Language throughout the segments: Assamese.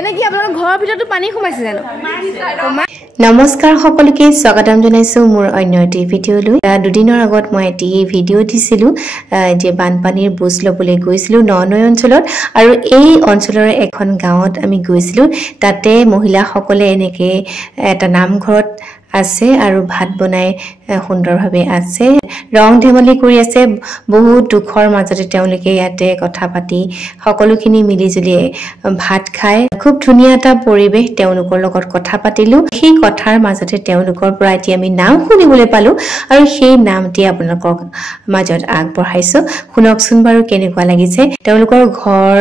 এনে কি আপোনালোকৰ ঘৰৰ ভিতৰতো পানী সোমাইছে জানো? নমস্কাৰ সকলোকে স্বাগতম জনাইছো মোৰ অন্য এটি ভিডিঅ'লৈ। দুদিনৰ আগত মই এটি ভিডিঅ' দিছিলো যে বানপানীৰ বুজ ল'বলৈ গৈছিলো ননৈ অঞ্চলত আৰু এই অঞ্চলৰ এখন গাঁৱত আমি গৈছিলো। তাতে মহিলাসকলে এনেকৈ এটা নামঘৰত আছে আৰু ভাত বনাই সুন্দৰভাৱে আছে, ৰং ধেমালি কৰি আছে। বহুত দুখৰ মাজতে তেওঁলোকে ইয়াতে কথা পাতি সকলোখিনি মিলিজুলি ভাত খায়। খুব ধুনীয়া এটা পৰিৱেশ, তেওঁলোকৰ লগত কথা পাতিলো। সেই কথাৰ মাজতে তেওঁলোকৰ পৰা এতিয়া আমি নাম শুনিবলৈ পালো আৰু সেই নামটি আপোনালোকৰ মাজত আগবঢ়াইছো। শুনকচোন বাৰু কেনেকুৱা লাগিছে। তেওঁলোকৰ ঘৰ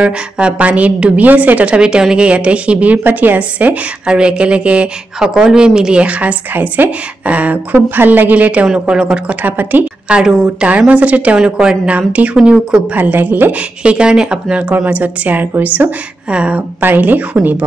পানীত ডুবি আছে, তথাপি তেওঁলোকে ইয়াতে শিবিৰ পাতি আছে আৰু একেলগে সকলোৱে মিলি এসাঁজ খাইছে। খুব ভাল লাগিলে তেওঁলোকৰ লগত কথা পাতি আৰু তাৰ মাজতে তেওঁলোকৰ নামটি শুনিও খুব ভাল লাগিলে। সেইকাৰণে আপোনালোকৰ মাজত শ্বেয়াৰ কৰিছো, পাৰিলে শুনিব।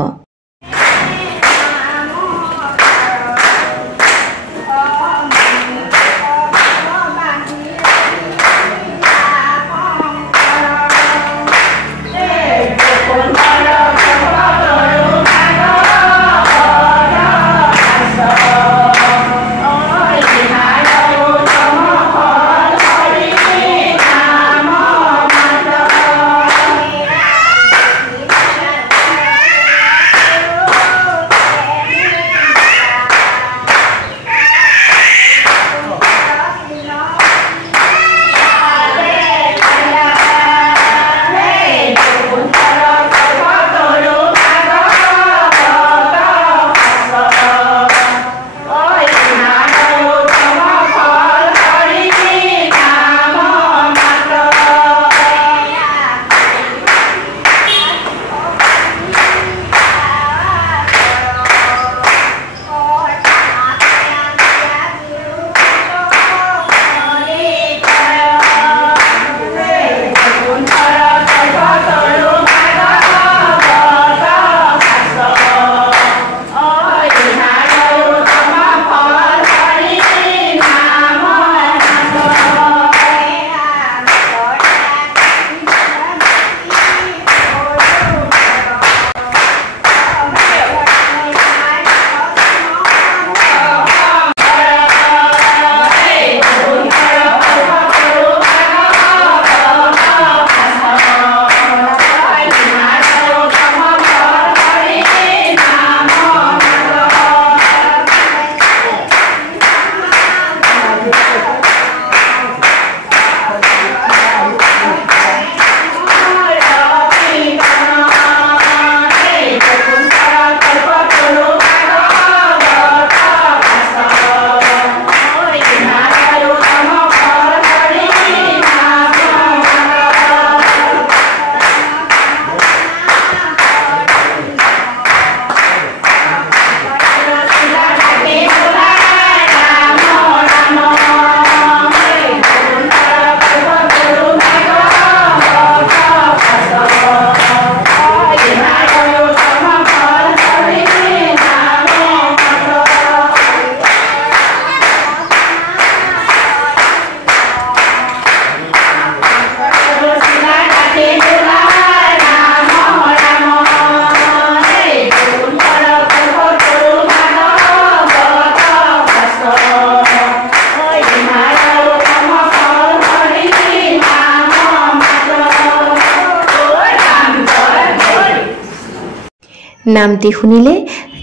নামটি শুনিলে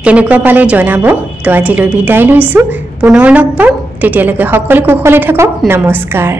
কেনেকুৱা পালে জনাব। তো আজিলৈ বিদায় লৈছো, পুনৰ লগ পাম। তেতিয়ালৈকে সকলো কুশলে থাকক। নমস্কাৰ।